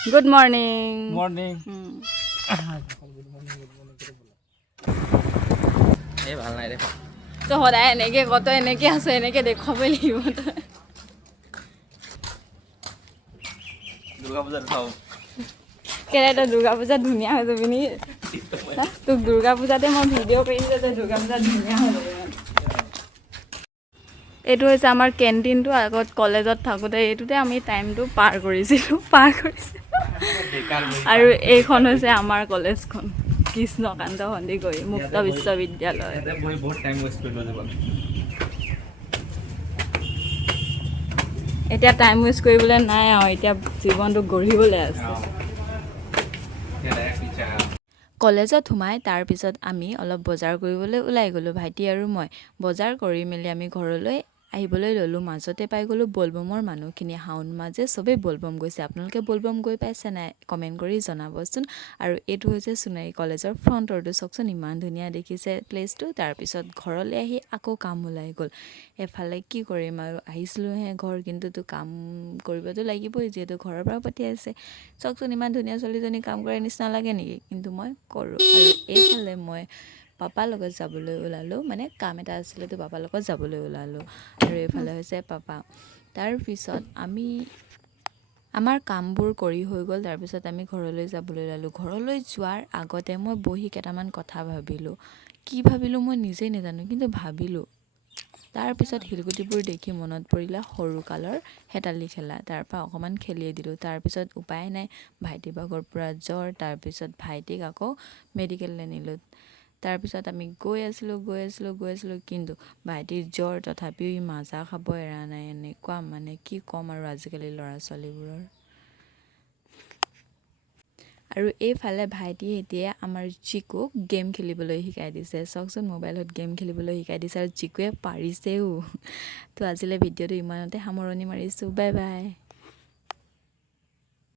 Good morning. Morning. এই ভাল নাই দেখা তো সদায় এনেকৈ কত এনেকৈ আছে এনেকৈ দেখুৱাবই লাগিব তই দুৰ্গা পূজাত চাওঁ কেলে তই দুৰ্গা পূজাত ধুনীয়া হৈ যাবি নি তোক দুৰ্গা পূজাতে মই ভিডিঅ' কৰি দিছোঁ তই দুৰ্গা পূজাত ধুনীয়া হৈ যাবি এইটো হৈছে আমাৰ কেণ্টিনটো আগত কলেজত থাকোঁতে এইটোতে আমি টাইমটো পাৰ কৰিছিলোঁ আৰু এইখন হৈছে আমাৰ কলেজখন কৃষ্ণকান্ত সন্দিকৈ মুক্ত বিশ্ববিদ্যালয় বহুত টাইম ৱেষ্ট কৰিব যাব এতিয়া টাইম ৱেষ্ট কৰিবলৈ নাই আৰু এতিয়া জীৱনটো গঢ়িবলৈ আছে কলেজত সোমাই তাৰপিছত আমি অলপ বজাৰ কৰিবলৈ ওলাই গ'লোঁ ভাইটি আৰু মই বজাৰ কৰি মেলি আমি ঘৰলৈ আহিবলৈ ল'লোঁ মাজতে পাই গ'লোঁ বলবমৰ মানুহখিনি শাওণ মাজে চবেই বলবম গৈছে আপোনালোকে বলবম গৈ পাইছে নাই কমেণ্ট কৰি জনাবচোন আৰু এইটো হৈছে সোণাৰী কলেজৰ ফ্ৰণ্টৰটো চাওকচোন ইমান ধুনীয়া দেখিছে প্লেচটো তাৰপিছত ঘৰলৈ আহি আকৌ কাম ওলাই গ'ল এফালে কি কৰিম আৰু আহিছিলোঁহে ঘৰ কিন্তু কাম কৰিবতো লাগিবই যিহেতু ঘৰৰ পৰা পঠিয়াইছে চাওকচোন ইমান ধুনীয়া ছোৱালীজনী কাম কৰাৰ নিচিনা লাগে নেকি কিন্তু মই কৰোঁ আৰু এইফালে মই পাপাৰ লগত যাবলৈ ওলালোঁ মানে কাম এটা আছিলেতো পাপাৰ লগত যাবলৈ ওলালোঁ আৰু এইফালে হৈছে পাপা তাৰপিছত আমি আমাৰ কামবোৰ কৰি হৈ গ'ল তাৰপিছত আমি ঘৰলৈ যাবলৈ ওলালোঁ ঘৰলৈ যোৱাৰ আগতে মই বহি কেইটামান কথা ভাবিলোঁ কি ভাবিলোঁ মই নিজেই নাজানো কিন্তু ভাবিলোঁ তাৰপিছত শিলগুটিবোৰ দেখি মনত পৰিলে সৰুকালৰ হেতালি খেলা তাৰপৰা অকণমান খেলিয়ে দিলোঁ তাৰপিছত উপায় নাই ভাইটি ভাগৰ পৰা জ্বৰ তাৰপিছত ভাইটিক আকৌ মেডিকেললৈ নিলোঁ তাৰপিছত আমি গৈ আছিলোঁ কিন্তু ভাইটিৰ জ্বৰ তথাপিও ই মাজা খাব এৰা নাই এনেকুৱা মানে কি ক'ম আৰু আজিকালি ল'ৰা ছোৱালীবোৰৰ আৰু এইফালে ভাইটিয়ে এতিয়া আমাৰ চিকুক গেম খেলিবলৈ শিকাই দিছে চাওকচোন মোবাইলত গেম খেলিবলৈ শিকাই দিছে আৰু চিকুৱে পাৰিছেও তো আজিলৈ ভিডিঅ'টো ইমানতে সামৰণি মাৰিছোঁ বাই বাই